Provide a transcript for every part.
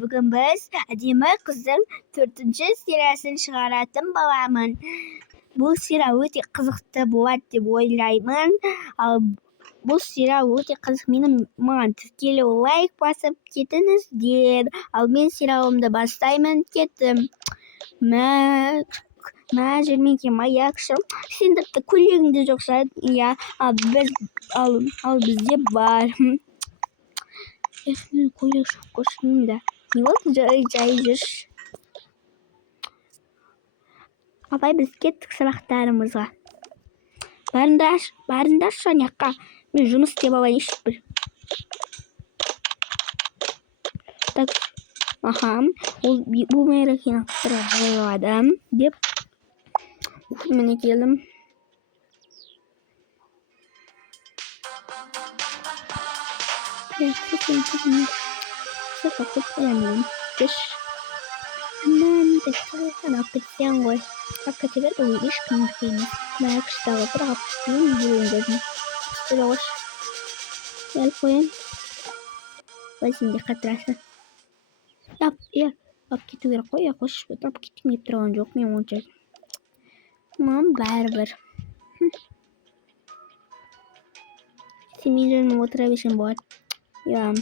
Bugün biz Adime Kız'ın 4-cü seriyasini çıgaratdım babamın. Bu seriya öte kızıqlı болады dep oylayman. Al bu seriya öte kızık mаған тіркелу лайк басып кетіңіздер. Ал мен сериалымды бастаймын кеттім. Мә жәрмеңке маякшым. Сен тіпті көйлегіңде жоқ шығар. Иә, ал бізде бар. Мен көйлек жоқ көршімін да. Не болды? Жай жүрш. Абай біз кеттік сабақтарымызға. Барыңдар шанаққа. Мен жұмыс істеп алайыншы бір. Так, бұл мерекені қыстыра деп міне келдім. Ана кетсең ғой. Кете бер, ол ешкім емес. Мына кіштағы бір қапыстың бөліндерін. Үстіре қош. Әліп қойын. Бай сенде қатырасың. Ап кету керек қой. Қош, ап кеткім кеп тұрған жоқ. Мен онша. Мам бәрібір. Сен мен жаным отыра берсем болады. Я.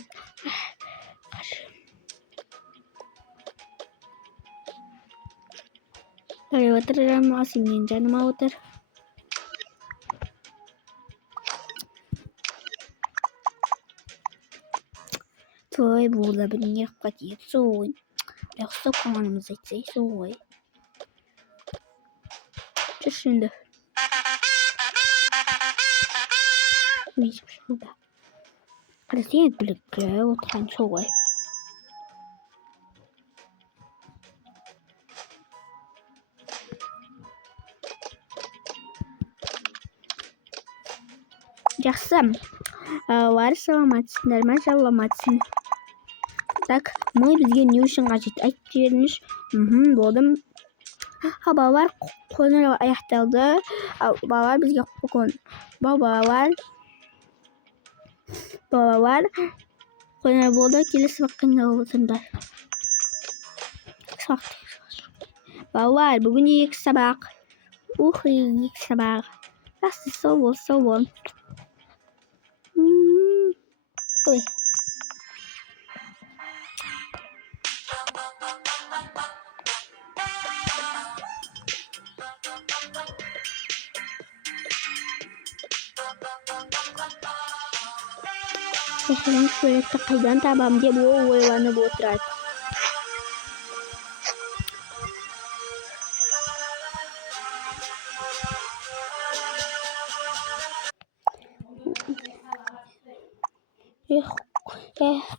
Dari отырам, сен мен жаныма отыр. Той болды бір неққа тиіп сой. Ұқсап қалғанымыз айтсай сой. Жүрші енді. Өйсіп шылда. Қарасен біліккі отырған сой. Жақсы. Var саламатсыңдар ма? Саламатсың. Так, мы бізге не үшін қажет? Айтып жіберіңіз. Болдым. Балалар қоңырау аяқталды. Балалар бізге балалар қоңырау болды. Келесі сабаққа отырыңдар. Балалар, бүгін 2 сабақ. 2 сабақ. Жақсы, сол бол. Ой. Yaşanan sürekli kaydan tabam diye bu oylanıp oturur.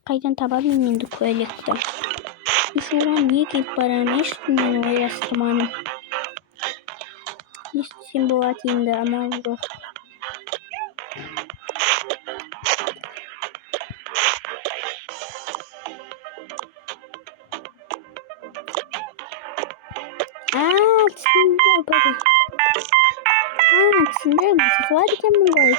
Kaydan tabam indi köylekte. Şuradan niye gelip baran eşitmeyen oyrastırmanım. İstesem bu atayım ama yok. Түсіндірем, сатылады екен бұл ғой.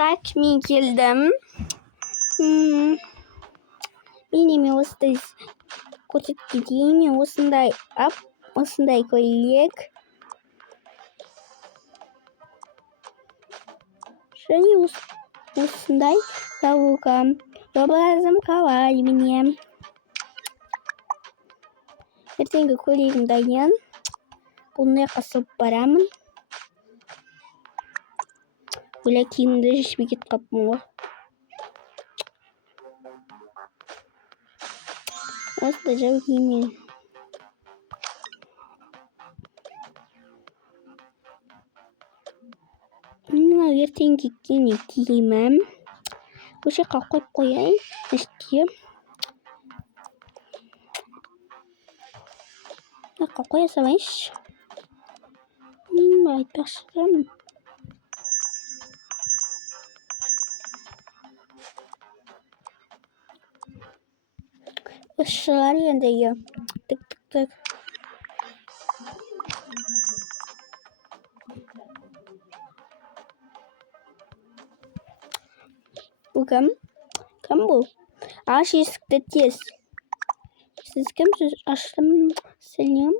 Так, мен келдім. Мен осындай көрсетіп кетейін. Осындай көйлек. Және осындай футболка. Образым қалай менем. Ертеңгі көйлегім дайын. Бұны қасып барамын. Öyle kiyimde hiçbir git kapmıyor. Aslında kiyim. Bunlar ertengi giymem. Bu şey kalkıp koyayım. İşte. Kalkıp savaş. Başlayalım. ышылар енді ие. Тік тік тік. Bu kim? Kim bu? Aç esікті tez. Siz kimsiz? Açtım. Selim.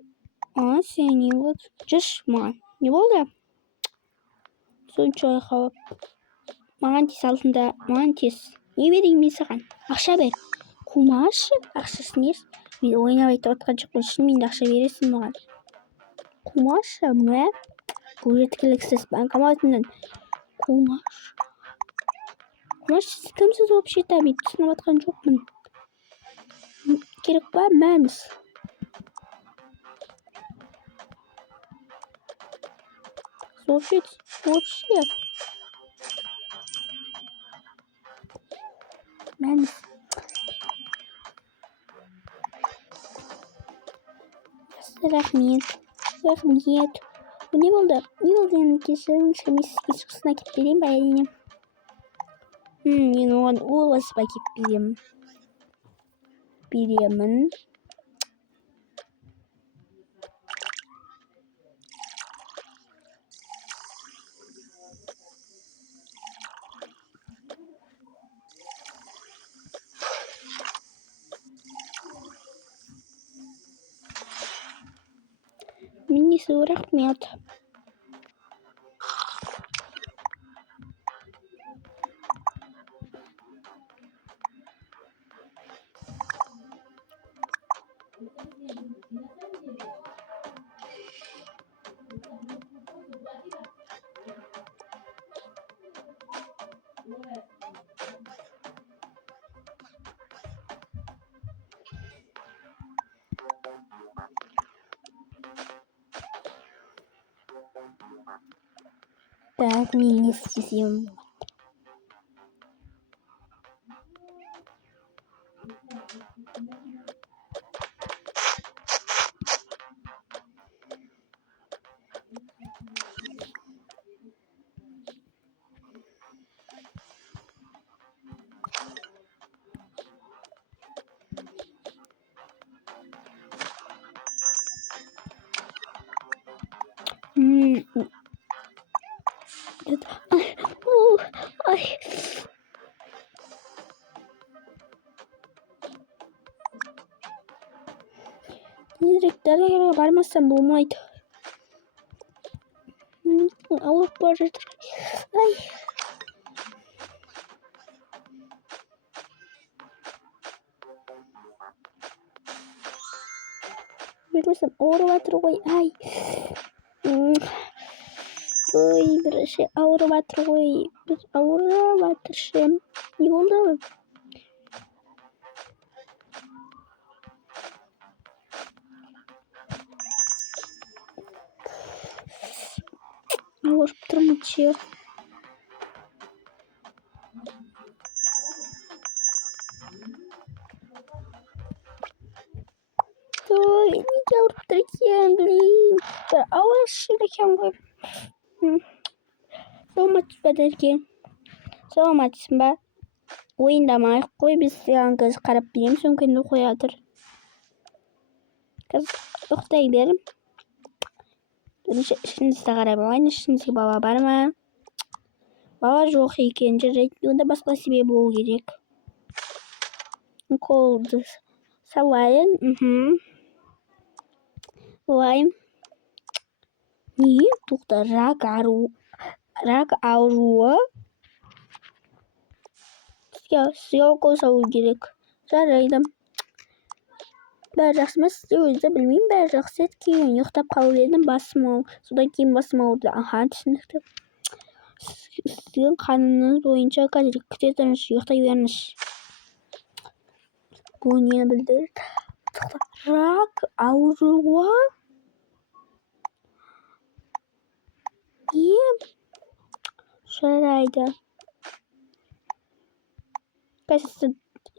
Aa seni вот. Cışma. Ne oldu? Сонча хавап. Маған тез алдында. Маған тез. Не берейін мен саған? Ақша бер. Қумашы. Ақшасын ес. Мен ойнап айтып отқан жоқпын. Шынымен ақша бересің маған. Қумашы. Мә? Бұл жеткіліксіз банкоматымнан. Қумашы. Қумаш сіз кімсіз вообще-то? Мен түсініп отқан жоқпын. Керек па? Мәніз. Вообще. Мәніз. Рахмет. Рахмет. Не болды? Не болды? Кешірім шемесізге шықсына кеп берейін ба әрине? Мен оған оласпа кеп беремін. Несі рахмет. Так, мен не істесем? Ай. Директорға бармасам болмайды. Ауырып бара жатыр. Ай. Бермесем ауырып жатыр ғой. Ай. Ой, бірінші ауырып жатыр ғой. Біз ауырып жатыршым. Не болды? Ауырып тұрмын че. Ой, неге ауырып тұр екен, блин. Бір ауыр ішінде екен ғой. Саламатсыз ба дәркен? Саламатсың ба? Ойындамайық қой, біз саған қазір қарап береміз, сөмкені қоя тұр. Қазір ұқтай берім. Бірінші ішіңізді қарап алайын, ішіңізге бала бар ма? Бала жоқ екен, жарайды, онда басқа себебі болу керек. Уколды салайын. Салайын. Не? Тоқта, рак ауруы. Сізге укол салу керек. Жарайды. Бәрі жақсы ма? Сізде өзі білмеймін, бәрі жақсы еді. Кейін ұйықтап қалып едім, басым ауырды. Содан кейін басым ауырды. Аха, түсінікті. Сіздің қаныңыз бойынша қазір күтетіңіз, ұйықтай беріңіз. Бұл нені білдірді? Рак ауруы? Жарайды. Қазір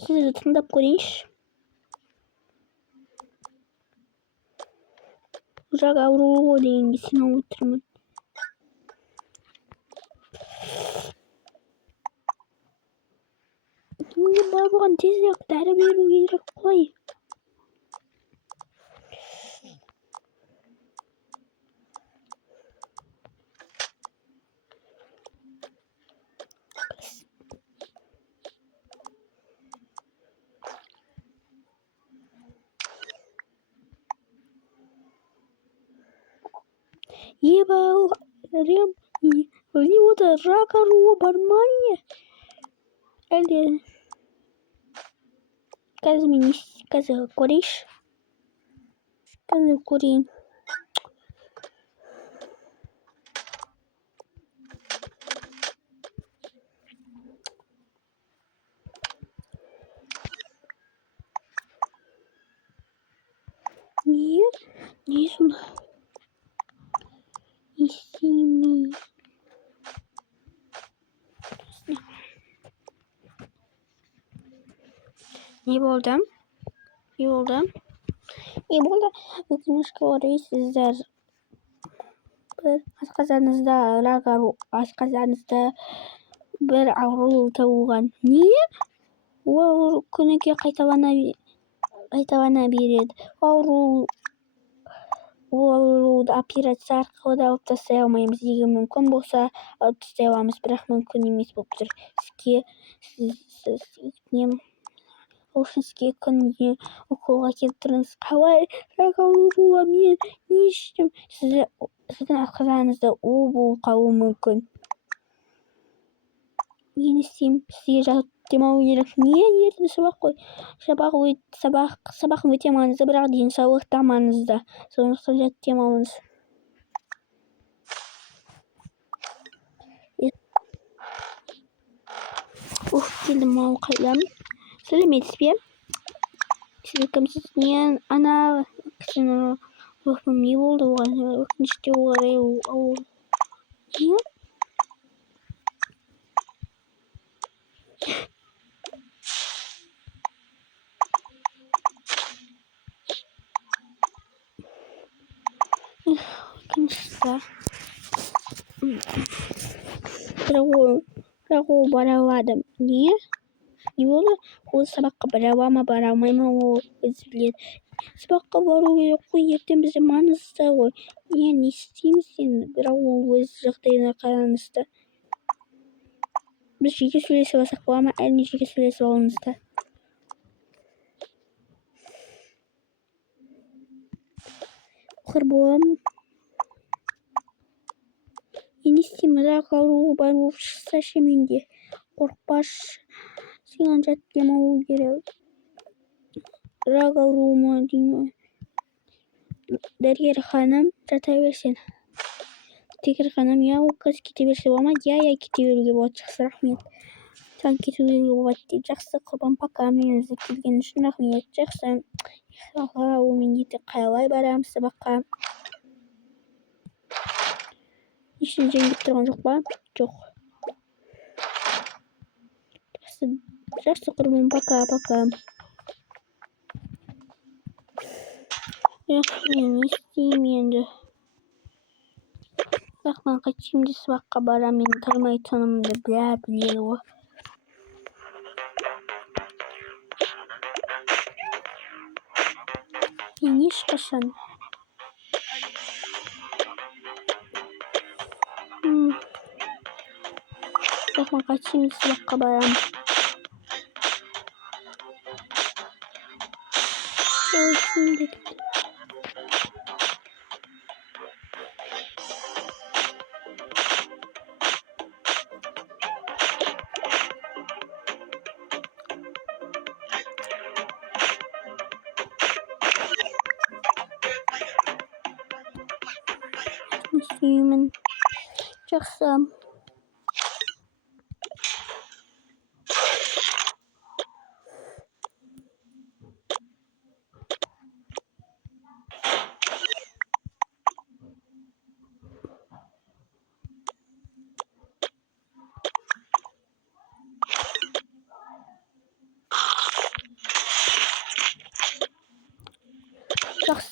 сізді тыңдап көрейінші. Рак ауруы дегенге сеніп отырмын. Неге бұған тезірек дәрі беру керек қой? يبقى اليوم يود الراكر وبرمانيا اللي كذا منيش كذا كوريش كذا كورين نيسون يسيمي يبولدم өкінішке орай сіздер асқазаныңызда бір ауру табылған. Не? Ол күніге қайталана береді. Ауруды операция арқылы да алып тастай алмаймыз. Егер мүмкін болса, алып тастай аламыз, бірақ мүмкін емес болып тұр. Сізге күніне уколға келіп тұрыңыз. Қалай рак ауруы мен не іштім? Сіздің асқазаныңызда у болып қалуы мүмкін. Мен істеймін, сізге жатып демалу керек. Не ерді сабақ қой? Сабақ өте маңызды, бірақ денсаулық та маңызды. Сондықтан жатып демалыңыз. Келдім, ау қайдам. Сәлеметсіз бе? Сіз кімсіз? Мен ана кісінің рухым не болды оған? Өкінішке орай ауыр. Не? Өкінішті. Бірақ ол бара алады. Не? Не болды? Ол сабаққа бара ала ма, бара алмай ма, ол өзі біледі. Сабаққа бару керек қой, ертең бізде маңызды ғой. Не істейміз енді? Бірақ ол өз жағдайына қараңызды. Біз жеке сөйлесіп алсақ бола ма? Әрине жеке сөйлесіп алыңыздар. Құрбым. Не істеймін? Рак ауруы бар болып шықса ше менде. Қорықпашы. Сен жатып демалу керек. Рак ауруы ма деймін. Дәрігер ханым, жата берсін. Дәрігер ханым, ол қыз кете берсе бола ма? Кете беруге болады. Жақсы, рахмет. Саған кетуге болады дейді. Жақсы, құрбым, пока. Мен іздеп келген үшін рахмет. Жақсы. Ол мен ертең қалай барамын сабаққа? Ешкім жеңіп тұрған жоқ па? Жоқ. Жақсы, құрбым, пока. Мен не істеймін енді? Бірақ мен қайтсем де сабаққа барамын, мен тұрмайтынымды біледі ғой. Мен ешқашан. Бірақ мен қайтсем де сабаққа барамын. Істеймін. Жақсы.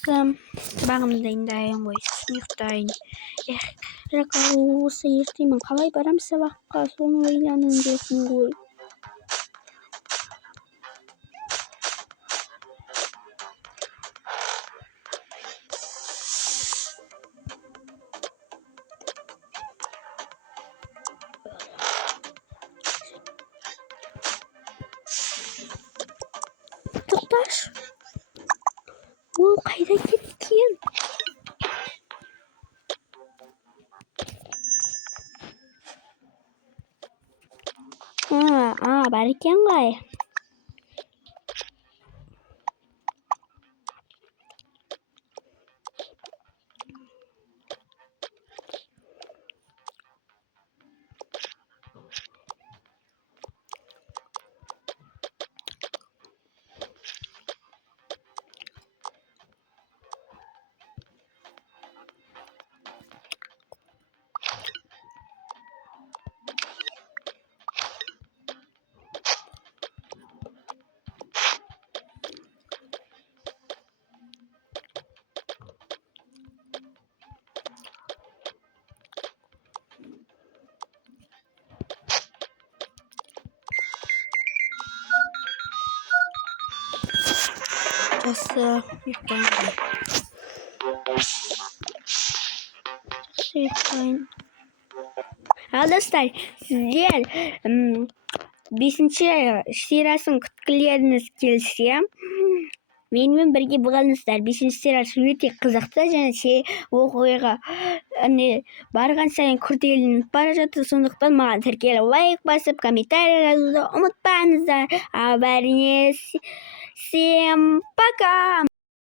Сабағымды дайындайын ғой, ұйықтайын. Рак ауруы ертең мен қалай барамын сабаққа? Соны ойлануым керекпін ғой. Тоқташы. Ол қайда кеткен? бар екен ғой. Жақсы екен ғой. Жақсы екен. Ал достар, сіздер 5-ші сериясын күткілеріңіз келсе, менімен бірге болыңыздар. 5-ші сериясы өте қызықты және оқиға барған сайын күрделеніп бара жатыр. Сондықтан маған тіркеліп лайк басып, комментарий жазуды ұмытпаңыздар. Әрине, всем пока!